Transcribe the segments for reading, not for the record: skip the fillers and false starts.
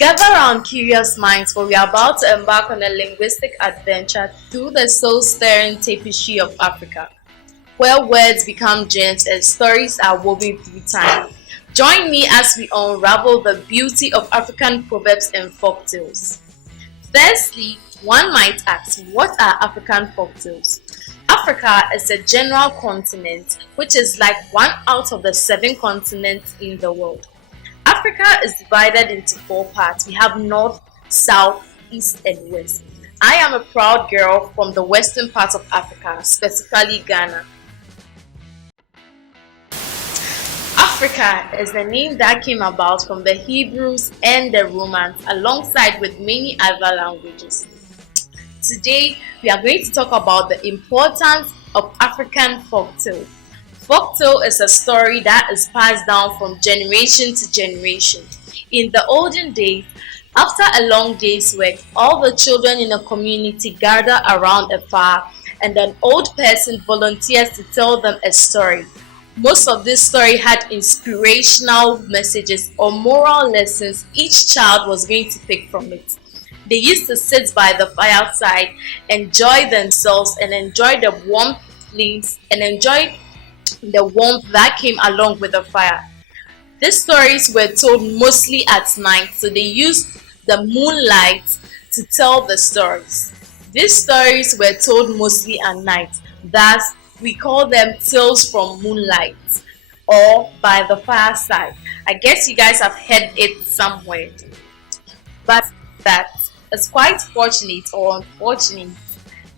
Gather around curious minds, for we are about to embark on a linguistic adventure through the soul-stirring tapestry of Africa, where words become gems and stories are woven through time. Join me as we unravel the beauty of African proverbs and folktales. Firstly, one might ask, what are African folktales? Africa is a general continent which is like one out of the seven continents in the world. Africa is divided into four parts. We have North, South, East, and West. I am a proud girl from the western part of Africa, specifically Ghana. Africa is the name that came about from the Hebrews and the Romans, alongside with many other languages. Today, we are going to talk about the importance of African folktale. Folktale is a story that is passed down from generation to generation. In the olden days, after a long day's work, all the children in a community gather around a fire and an old person volunteers to tell them a story. Most of this story had inspirational messages or moral lessons each child was going to pick from it. They used to sit by the fireside, enjoy themselves and enjoy the warm flames and enjoy the warmth that came along with the fire. These stories were told mostly at night, so they used the moonlight to tell the stories. These stories were told mostly at night, thus we call them tales from moonlight or by the fireside. I guess you guys have heard it somewhere. But that is quite fortunate or unfortunate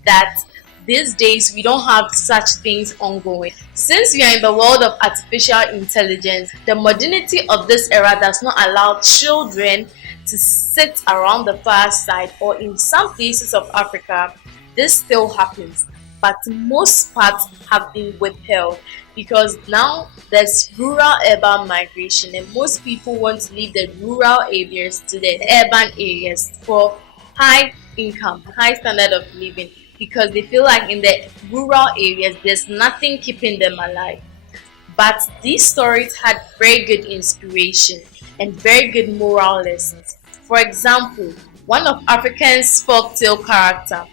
that these days we don't have such things ongoing. Since we are in the world of artificial intelligence, the modernity of this era does not allow children to sit around the fireside, or in some places of Africa this still happens, but most parts have been withheld because now there's rural urban migration and most people want to leave the rural areas to the urban areas for high income, high standard of living, because they feel like in the rural areas there's nothing keeping them alive. But these stories had very good inspiration and very good moral lessons. For example, one of African's folktale character,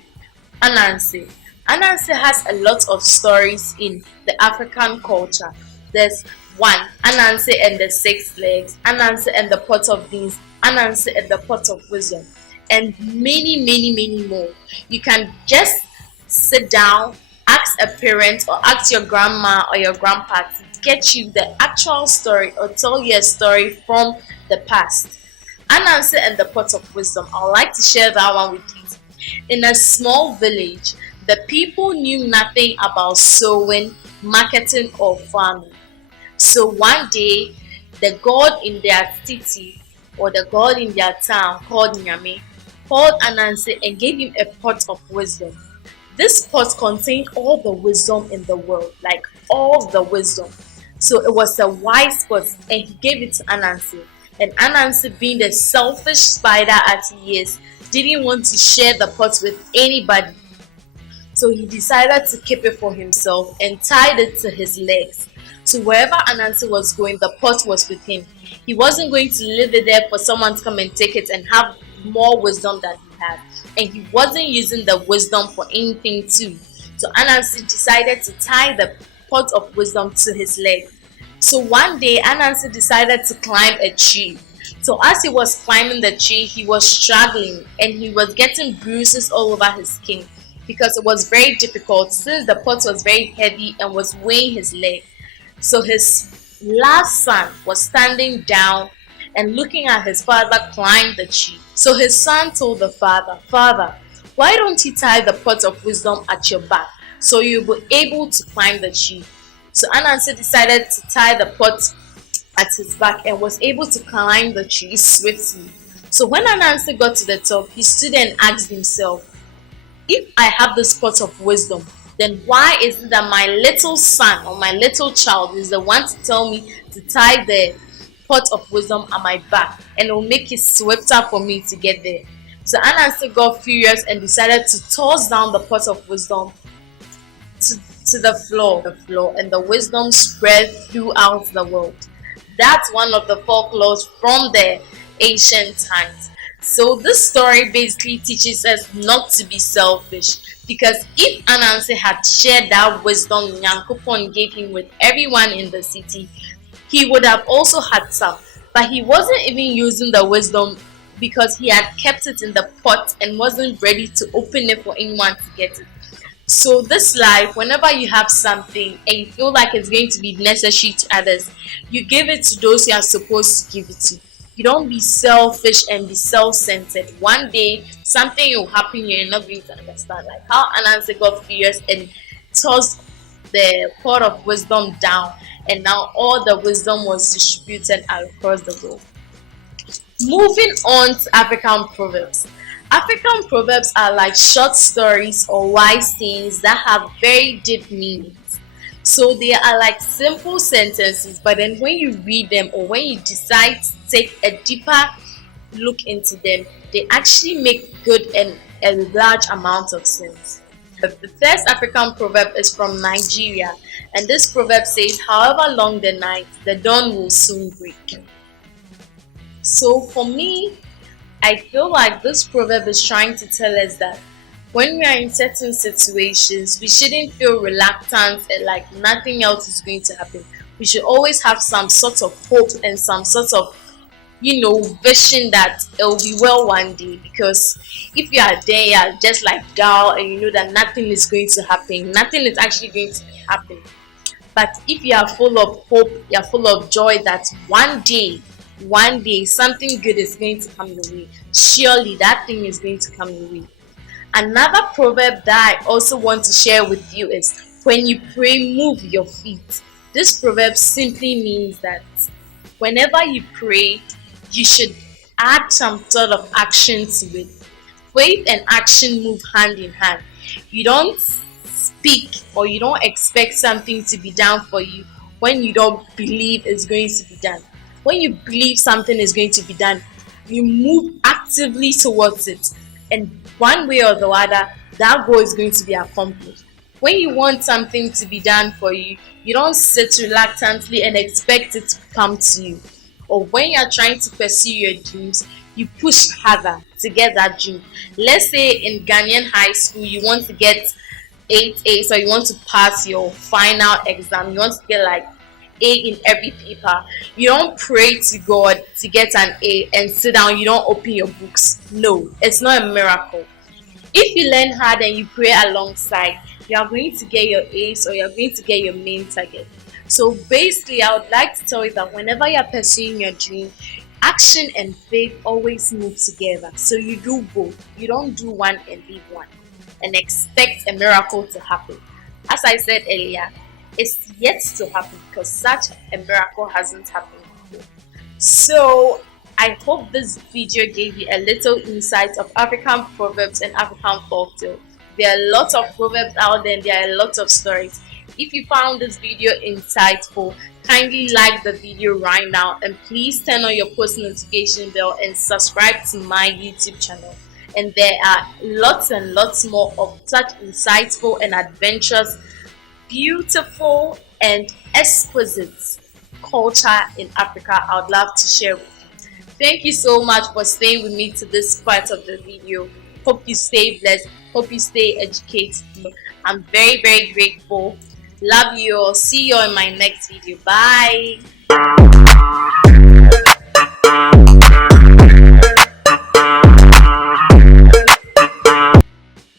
Anansi. Anansi has a lot of stories in the African culture. There's one, Anansi and the six legs, Anansi and the pot of beans, Anansi and the pot of wisdom, and many more. You can just sit down, ask a parent or ask your grandma or your grandpa to get you the actual story or tell you a story from the past. Anansi and the pot of wisdom. I would like to share that one with you. In a small village, the people knew nothing about sewing, marketing, or farming. So one day, the god in their city or the god in their town called Nyame called Anansi and gave him a pot of wisdom. This pot contained all the wisdom in the world, like all the wisdom. So it was a wise pot and he gave it to Anansi. And Anansi, being the selfish spider as he is, didn't want to share the pot with anybody. So he decided to keep it for himself and tied it to his legs. So wherever Anansi was going, the pot was with him. He wasn't going to leave it there for someone to come and take it and have more wisdom than he had. And he wasn't using the wisdom for anything too. So Anansi decided to tie the pot of wisdom to his leg. So one day Anansi decided to climb a tree. So as he was climbing the tree, he was struggling and he was getting bruises all over his skin because it was very difficult since the pot was very heavy and was weighing his leg. So his last son was standing down and looking at his father climb the tree. So his son told the father, "Father, why don't you tie the pot of wisdom at your back so you'll be able to climb the tree?" So Anansi decided to tie the pot at his back and was able to climb the tree swiftly. So when Anansi got to the top, he stood and asked himself, if I have this pot of wisdom, then why is it that my little son or my little child is the one to tell me to tie the pot of wisdom at my back and it will make it swifter for me to get there? So Anansi got furious and decided to toss down the pot of wisdom to the floor, and the wisdom spread throughout the world. That's one of the folklores from the ancient times. So this story basically teaches us not to be selfish, because if Anansi had shared that wisdom Nyankopon gave him with everyone in the city, he would have also had some. But he wasn't even using the wisdom because he had kept it in the pot and wasn't ready to open it for anyone to get it. So this life, whenever you have something and you feel like it's going to be necessary to others, you give it to those you are supposed to give it to. You don't be selfish and be self-centered. One day something will happen you're not going to understand. Like how Anansi got furious and tossed the pot of wisdom down, and now all the wisdom was distributed across the world. Moving on to African proverbs. African proverbs are like short stories or wise sayings that have very deep meanings. So they are like simple sentences, but then when you read them or when you decide to take a deeper look into them, they actually make good and a large amount of sense. The first African proverb is from Nigeria, and this proverb says, "However long the night, the dawn will soon break." So for me, I feel like this proverb is trying to tell us that when we are in certain situations, we shouldn't feel reluctant and like nothing else is going to happen. We should always have some sort of hope and some sort of, vision that it will be well one day. Because if you are there, you are just like down and you know that nothing is going to happen, nothing is actually going to happen. But if you are full of hope, you are full of joy that one day something good is going to come your way. Surely that thing is going to come your way. Another proverb that I also want to share with you is, when you pray, move your feet. This proverb simply means that whenever you pray, you should add some sort of action to it. Faith and action move hand in hand. You don't speak or you don't expect something to be done for you when you don't believe it's going to be done. When you believe something is going to be done, you move actively towards it, and one way or the other, that goal is going to be accomplished. When you want something to be done for you, you don't sit reluctantly and expect it to come to you. Or when you're trying to pursue your dreams, you push harder to get that dream. Let's say in Ghanaian high school, you want to get 8 A, so you want to pass your final exam, you want to get like A in every paper. You don't pray to God to get an A and sit down, you don't open your books. No, it's not a miracle. If you learn hard and you pray alongside, you are going to get your A's or you're going to get your main target. So basically, I would like to tell you that whenever you're pursuing your dream, action and faith always move together. So you do both. You don't do one and leave one and expect a miracle to happen. As I said earlier, it's yet to happen because such a miracle hasn't happened before. So I hope this video gave you a little insight of African proverbs and African folktale. There are lots of proverbs out there and there are lots of stories. If you found this video insightful, kindly like the video right now and please turn on your post notification bell and subscribe to my YouTube channel. And there are lots and lots more of such insightful and adventurous, beautiful and exquisite culture in Africa I would love to share with you. Thank you so much for staying with me to this part of the video. Hope you stay blessed. Hope you stay educated. I'm very, very grateful. Love you all. See you in my next video. Bye.